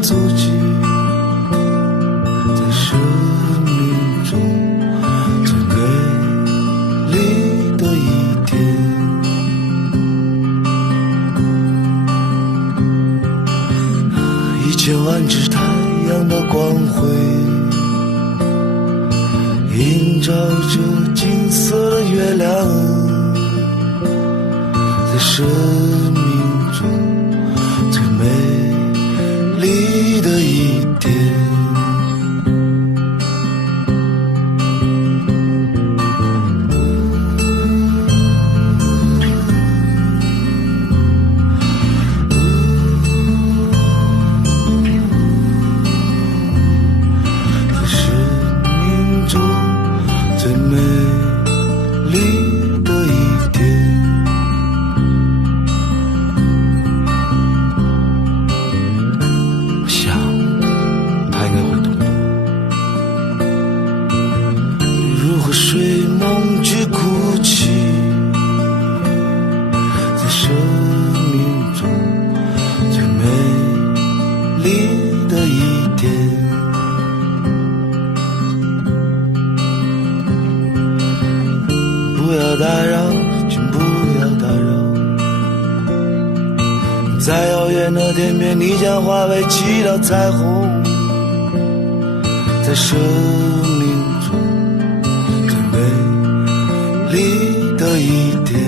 足迹，在生命中最美丽的一天。1000万只太阳的光辉，映照着金色的月亮，在生命中最美丽的一天。最美丽的一天，我想他应该会懂的。如果睡梦去哭泣，在生命中最美丽的一天。不要打扰，请不要打扰，在遥远的天边，你将化为几道彩虹，在生命中最美丽的一天。